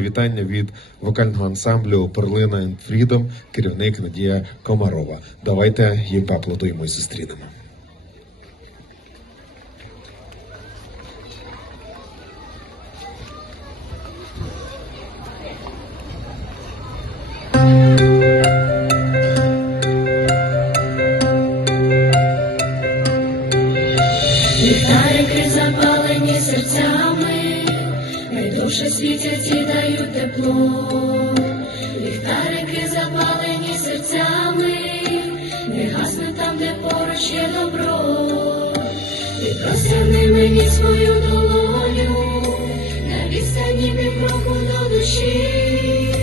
Вітання від вокального ансамблю Перлина and Freedom, керівник Надія Комарова. Давайте їм поаплодуємо і зустрінемо. Ліхтарики запалені серцями, найдовше світять і дають тепло. Ліхтарики запалені серцями, не гасне там, де поруч є добро. Ти простягни мені свою долоню, на відстані півкроку до душі.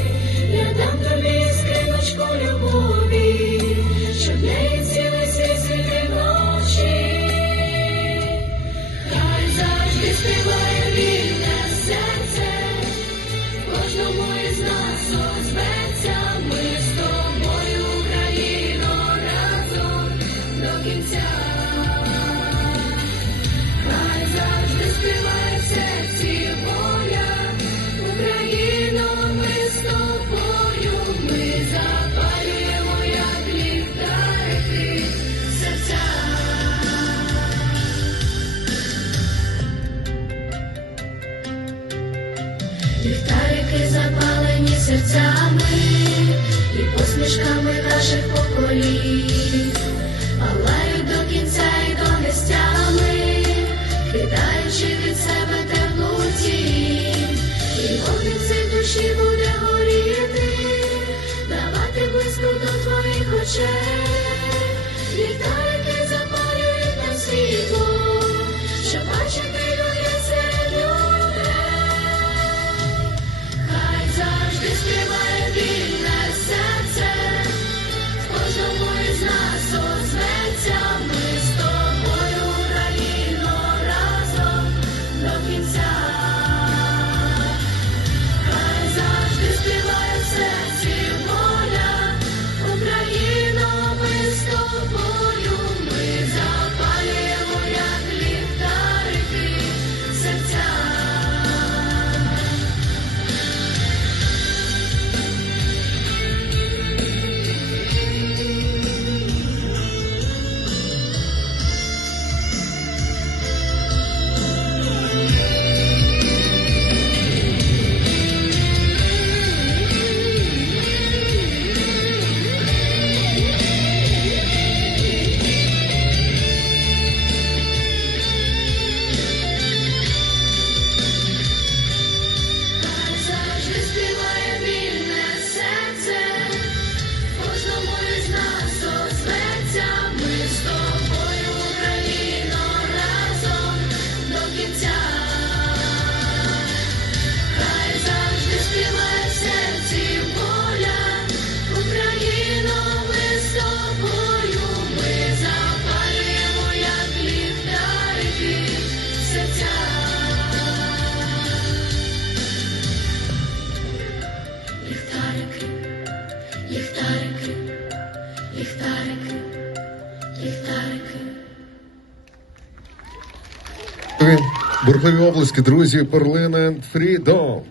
Я дам тобі скриночку любові, щоб неї Ліхтарики запалені серцями і посмішками наших поколінь, ліхтарики, ліхтарики, ліхтарики. Бурхливі обласки, друзі, and Freedom.